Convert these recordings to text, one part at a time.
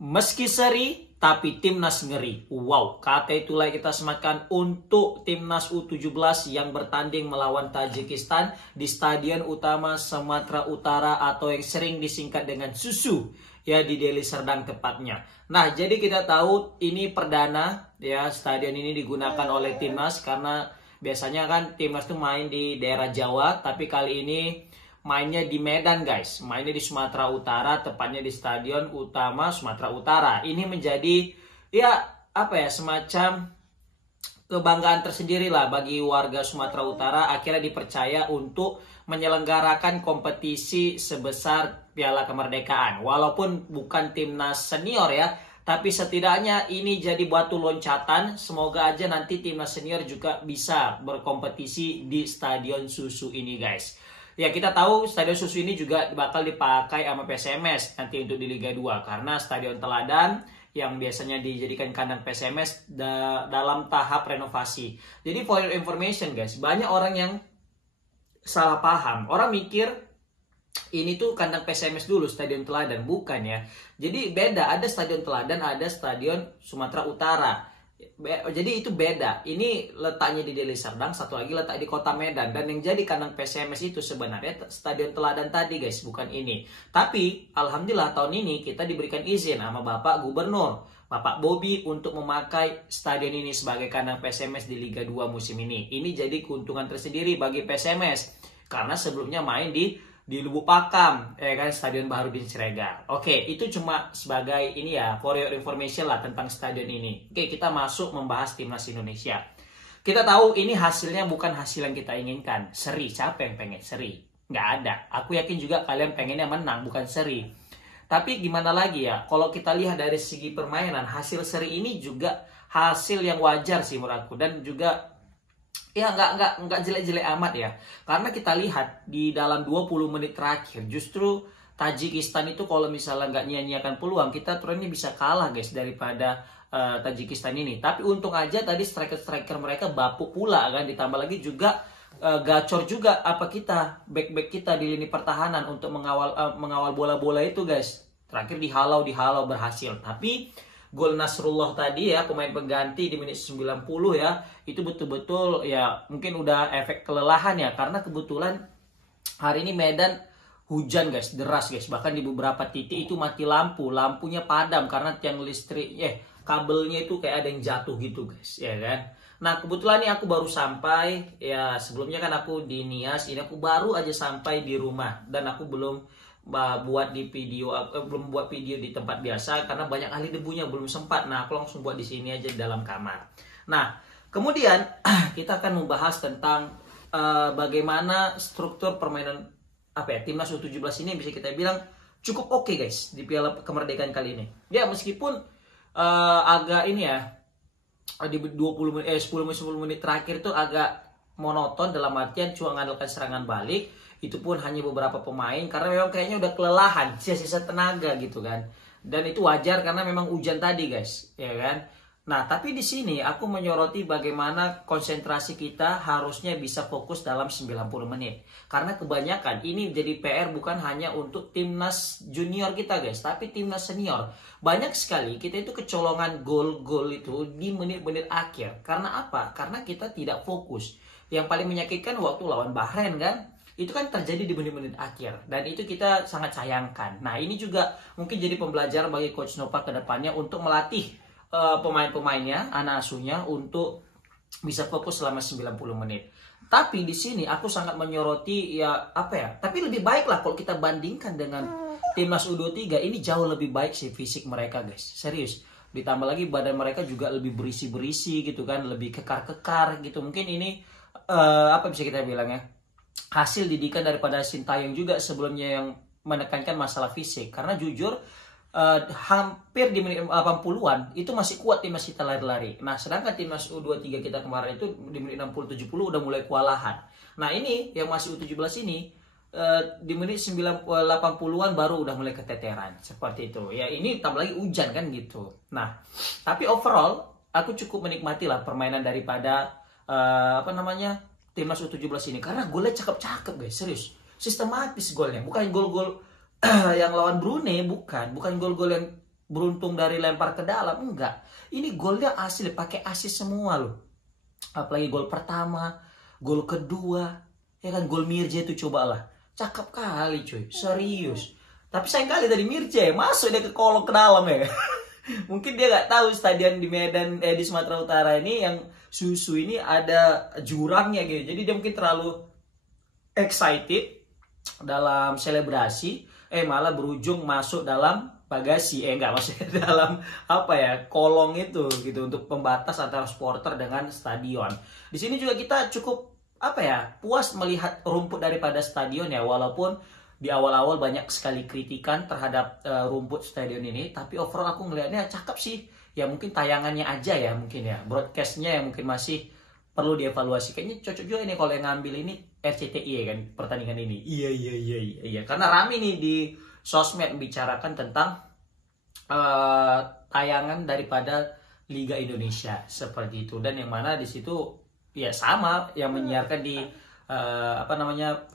Meski seri, tapi timnas ngeri. Wow, kata itulah kita sematkan untuk timnas U17 yang bertanding melawan Tajikistan di Stadion Utama Sumatera Utara atau yang sering disingkat dengan SUSU, ya, di Deli Serdang tepatnya. Nah, jadi kita tahu ini perdana, ya, stadion ini digunakan oleh timnas karena biasanya kan timnas tuh main di daerah Jawa, tapi kali ini mainnya di Medan, guys. Mainnya di Sumatera Utara, tepatnya di Stadion Utama Sumatera Utara. Ini menjadi, ya, apa ya, semacam kebanggaan tersendiri lah bagi warga Sumatera Utara. Akhirnya dipercaya untuk menyelenggarakan kompetisi sebesar Piala Kemerdekaan. Walaupun bukan timnas senior, ya, tapi setidaknya ini jadi batu loncatan. Semoga aja nanti timnas senior juga bisa berkompetisi di Stadion Susu ini, guys. Ya, kita tahu Stadion Susu ini juga bakal dipakai sama PSMS nanti untuk di Liga 2. Karena Stadion Teladan yang biasanya dijadikan kandang PSMS dalam tahap renovasi. Jadi for your information, guys, banyak orang yang salah paham. Orang mikir ini tuh kandang PSMS dulu, Stadion Teladan. Bukan, ya. Jadi beda, ada Stadion Teladan, ada Stadion Sumatera Utara. Jadi itu beda. Ini letaknya di Deli Serdang, satu lagi letak di Kota Medan. Dan yang jadi kandang PSMS itu sebenarnya Stadion Teladan tadi, guys, bukan ini. Tapi alhamdulillah tahun ini kita diberikan izin sama Bapak Gubernur, Bapak Bobi, untuk memakai stadion ini sebagai kandang PSMS di Liga 2 musim ini. Ini jadi keuntungan tersendiri bagi PSMS karena sebelumnya main di Lubuk Pakam, ya kan, Stadion Baharudin Siregar. Oke, itu cuma sebagai ini, ya, for your information lah tentang stadion ini. Oke, kita masuk membahas timnas Indonesia. Kita tahu ini hasilnya bukan hasil yang kita inginkan. Seri, siapa yang pengen seri? Nggak ada. Aku yakin juga kalian pengennya menang, bukan seri. Tapi gimana lagi, ya, kalau kita lihat dari segi permainan, hasil seri ini juga hasil yang wajar sih menurut aku. Dan juga, ya, nggak jelek-jelek amat, ya. Karena kita lihat di dalam 20 menit terakhir justru Tajikistan itu kalau misalnya nggak nyanyiakan peluang, kita turunnya bisa kalah, guys, daripada Tajikistan ini. Tapi untung aja tadi striker-striker mereka bapuk pula kan, ditambah lagi juga gacor juga back kita di lini pertahanan untuk mengawal bola-bola itu, guys. Terakhir dihalau berhasil. Tapi gol Nasrullah tadi, ya, pemain pengganti di menit 90, ya, itu betul-betul, ya, mungkin udah efek kelelahan, ya, karena kebetulan hari ini Medan hujan, guys, deras, guys. Bahkan di beberapa titik itu mati lampunya padam karena tiang listrik, kabelnya itu kayak ada yang jatuh gitu, guys, ya kan. Nah, kebetulan nih aku baru sampai, ya, sebelumnya kan aku di Nias, ini aku baru aja sampai di rumah dan aku belum buat video di tempat biasa karena banyak ahli debunya, belum sempat. Nah, aku langsung buat di sini aja di dalam kamar. Nah, kemudian kita akan membahas tentang bagaimana struktur permainan timnas U17 ini bisa kita bilang cukup oke, guys, di Piala Kemerdekaan kali ini. Ya, meskipun agak ini, ya, di 10 menit terakhir itu agak monoton dalam artian cuma mengandalkan serangan balik. Itu pun hanya beberapa pemain karena memang kayaknya udah kelelahan, sisa-sisa tenaga gitu kan. Dan itu wajar karena memang hujan tadi, guys, ya kan. Nah, tapi di sini aku menyoroti bagaimana konsentrasi kita harusnya bisa fokus dalam 90 menit. Karena kebanyakan ini jadi PR bukan hanya untuk timnas junior kita, guys, tapi timnas senior. Banyak sekali kita itu kecolongan gol-gol itu di menit-menit akhir. Karena apa? Karena kita tidak fokus. Yang paling menyakitkan waktu lawan Bahrain, kan? Itu kan terjadi di menit-menit akhir. Dan itu kita sangat sayangkan. Nah, ini juga mungkin jadi pembelajaran bagi Coach Nova ke depannya untuk melatih pemain-pemainnya, anak asuhnya, untuk bisa fokus selama 90 menit. Tapi di sini aku sangat menyoroti, ya, tapi lebih baik lah kalau kita bandingkan dengan timnas U23. Ini jauh lebih baik sih fisik mereka, guys. Serius. Ditambah lagi badan mereka juga lebih berisi-berisi gitu kan, lebih kekar-kekar gitu. Mungkin ini bisa kita bilang, ya, hasil didikan daripada Sintayong juga sebelumnya yang menekankan masalah fisik. Karena jujur hampir di menit 80-an itu masih kuat timnas kita lari-lari. Nah, sedangkan timnas U23 kita kemarin itu di menit 60-70 udah mulai kewalahan. Nah, ini yang masih U17 ini di menit 80-an baru udah mulai keteteran. Seperti itu. Ya, ini tambah lagi hujan kan gitu. Nah, tapi overall aku cukup menikmati lah permainan daripada timnas U17 ini karena golnya cakep-cakep, guys, serius. Sistematis golnya, bukan gol-gol yang lawan Brunei, bukan gol-gol yang beruntung dari lempar ke dalam, enggak. Ini golnya asli, pakai asis semua loh. Apalagi gol pertama, gol kedua, ya kan, gol Mirja itu cobalah. Cakep kali cuy, serius. Tapi sayang kali tadi Mirja ya, masuk dia ke kolong ke dalam ya. Mungkin dia nggak tahu stadion di Medan, di Sumatera Utara ini yang Susu ini ada jurangnya gitu. Jadi dia mungkin terlalu excited dalam selebrasi, malah berujung masuk dalam bagasi, enggak, maksudnya dalam apa ya, kolong itu gitu, untuk pembatas antara supporter dengan stadion. Di sini juga kita cukup apa ya, puas melihat rumput daripada stadion ya, walaupun di awal-awal banyak sekali kritikan terhadap rumput stadion ini, tapi overall aku ngelihatnya cakep sih. Ya mungkin tayangannya aja ya, mungkin ya broadcastnya yang mungkin masih perlu dievaluasi. Kayaknya cocok juga ini kalau yang ngambil ini RCTI ya kan, pertandingan ini. Iya. Karena rame nih di sosmed membicarakan tentang tayangan daripada Liga Indonesia seperti itu, dan yang mana di situ ya sama yang menyiarkan di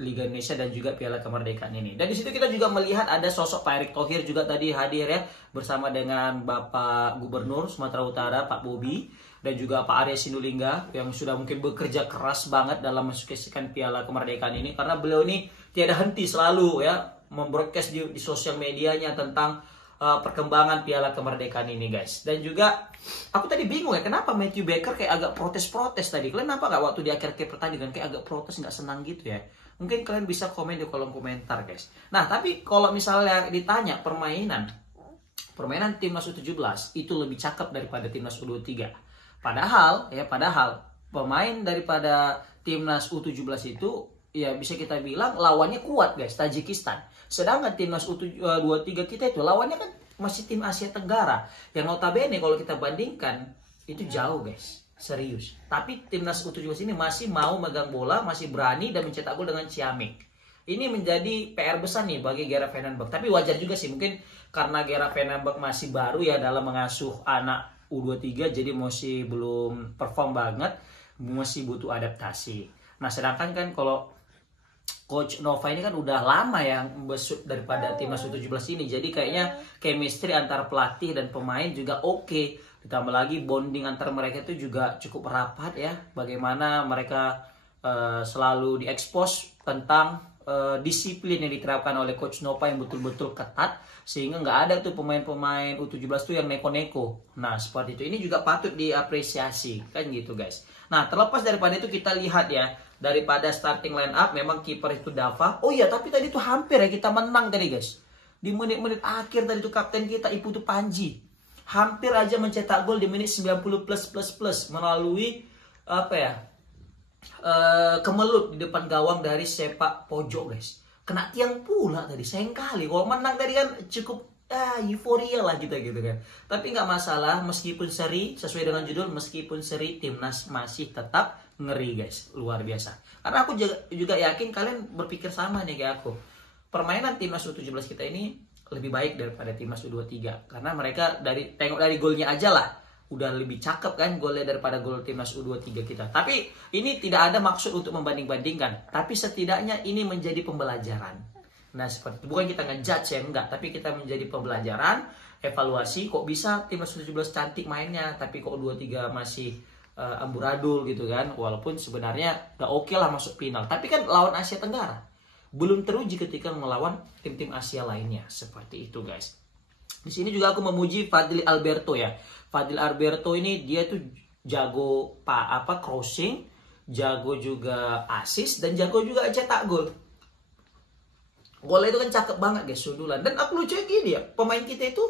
Liga Indonesia dan juga Piala Kemerdekaan ini. Dan di situ kita juga melihat ada sosok Pak Erick Thohir juga tadi hadir ya, bersama dengan Bapak Gubernur Sumatera Utara Pak Bobi, dan juga Pak Arya Sinulinga yang sudah mungkin bekerja keras banget dalam mensukseskan Piala Kemerdekaan ini, karena beliau ini tiada henti selalu ya membroadcast di sosial medianya tentang perkembangan Piala Kemerdekaan ini guys. Dan juga aku tadi bingung ya, kenapa Matthew Baker kayak agak protes-protes tadi. Kalian kenapa nggak waktu di akhir-akhir pertandingan kayak agak protes, nggak senang gitu ya? Mungkin kalian bisa komen di kolom komentar guys. Nah tapi kalau misalnya ditanya permainan Timnas U17 itu lebih cakep daripada Timnas U23. Padahal pemain daripada Timnas U17 itu ya bisa kita bilang lawannya kuat guys, Tajikistan. Sedangkan Timnas U23 kita itu lawannya kan masih tim Asia Tenggara, yang notabene kalau kita bandingkan itu jauh guys, serius. Tapi Timnas U17 ini masih mau megang bola, masih berani dan mencetak gol dengan ciamik. Ini menjadi PR besar nih bagi Gerard Vandenberg. Tapi wajar juga sih, mungkin karena Gerard Vandenberg masih baru ya dalam mengasuh anak U23, jadi masih belum perform banget, masih butuh adaptasi. Nah sedangkan kan kalau Coach Nova ini kan udah lama yang besut daripada Timnas U17 ini. Jadi kayaknya chemistry antara pelatih dan pemain juga oke. Ditambah lagi bonding antar mereka itu juga cukup rapat ya. Bagaimana mereka selalu diekspos tentang disiplin yang diterapkan oleh Coach Nova yang betul-betul ketat. Sehingga nggak ada tuh pemain-pemain U17 tuh yang neko-neko. Nah seperti itu. Ini juga patut diapresiasi kan gitu guys. Nah terlepas daripada itu kita lihat ya, daripada starting line up memang kiper itu Dava. Oh iya, tapi tadi tuh hampir ya kita menang tadi guys. Di menit-menit akhir tadi tuh kapten kita Iputu Panji hampir aja mencetak gol di menit 90 plus melalui kemelut di depan gawang dari sepak pojok guys. Kena tiang pula tadi, sayang kali. Kalau menang tadi kan cukup euforia lah kita gitu kan. Tapi nggak masalah, meskipun seri, sesuai dengan judul, meskipun seri, timnas masih tetap ngeri guys, luar biasa. Karena aku juga yakin kalian berpikir sama nih kayak aku. Permainan timnas U17 kita ini lebih baik daripada timnas U23, karena mereka tengok dari golnya aja lah udah lebih cakep kan golnya daripada gol timnas U23 kita. Tapi ini tidak ada maksud untuk membanding-bandingkan, tapi setidaknya ini menjadi pembelajaran. Nah seperti itu, bukan kita ngejudge ya, enggak, tapi kita menjadi pembelajaran, evaluasi. Kok bisa timnas U17 cantik mainnya, tapi kok U23 masih amburadul gitu kan. Walaupun sebenarnya udah oke lah masuk final, tapi kan lawan Asia Tenggara, belum teruji ketika melawan tim-tim Asia lainnya. Seperti itu guys. Di sini juga aku memuji Fadil Alberto ya. Fadil Alberto ini dia tuh jago crossing, jago juga assist, dan jago juga cetak gol. Golnya itu kan cakep banget guys, sundulan. Dan aku lucu gini ya, pemain kita itu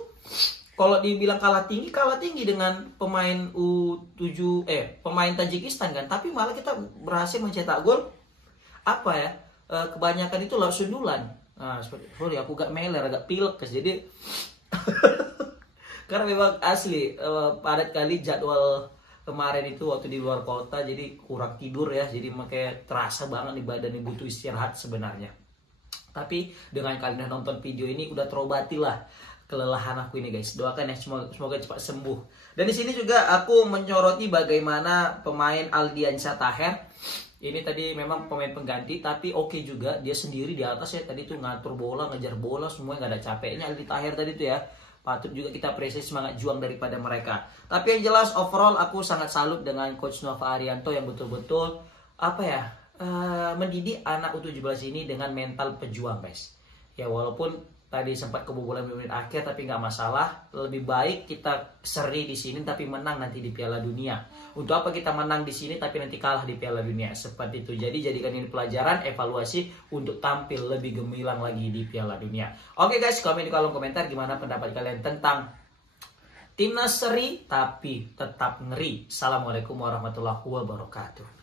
kalau dibilang kalah tinggi dengan pemain pemain Tajikistan kan, tapi malah kita berhasil mencetak gol kebanyakan itu lewat sundulan. Nah, sorry aku gak meler, agak pilek guys. Jadi karena memang asli padat kali jadwal kemarin itu waktu di luar kota, jadi kurang tidur ya, jadi makanya terasa banget nih badan ini butuh istirahat sebenarnya. Tapi dengan kalian nonton video ini udah terobati lah kelelahan aku ini guys. Doakan ya semoga cepat sembuh. Dan di sini juga aku menyoroti bagaimana pemain Aldiansyah Taher. Ini tadi memang pemain pengganti, tapi oke juga dia sendiri di atas ya. Tadi tuh ngatur bola, ngejar bola, semuanya nggak ada capeknya Aldi Taher tadi tuh ya. Patut juga kita apresiasi semangat juang daripada mereka. Tapi yang jelas overall aku sangat salut dengan Coach Nova Arianto yang betul-betul mendidik anak U17 ini dengan mental pejuang, guys. Ya walaupun tadi sempat kebobolan di menit akhir, tapi nggak masalah. Lebih baik kita seri di sini tapi menang nanti di Piala Dunia. Untuk apa kita menang di sini tapi nanti kalah di Piala Dunia? Seperti itu. Jadi jadikan ini pelajaran, evaluasi untuk tampil lebih gemilang lagi di Piala Dunia. Oke guys, komen di kolom komentar gimana pendapat kalian tentang timnas seri tapi tetap ngeri. Assalamualaikum warahmatullahi wabarakatuh.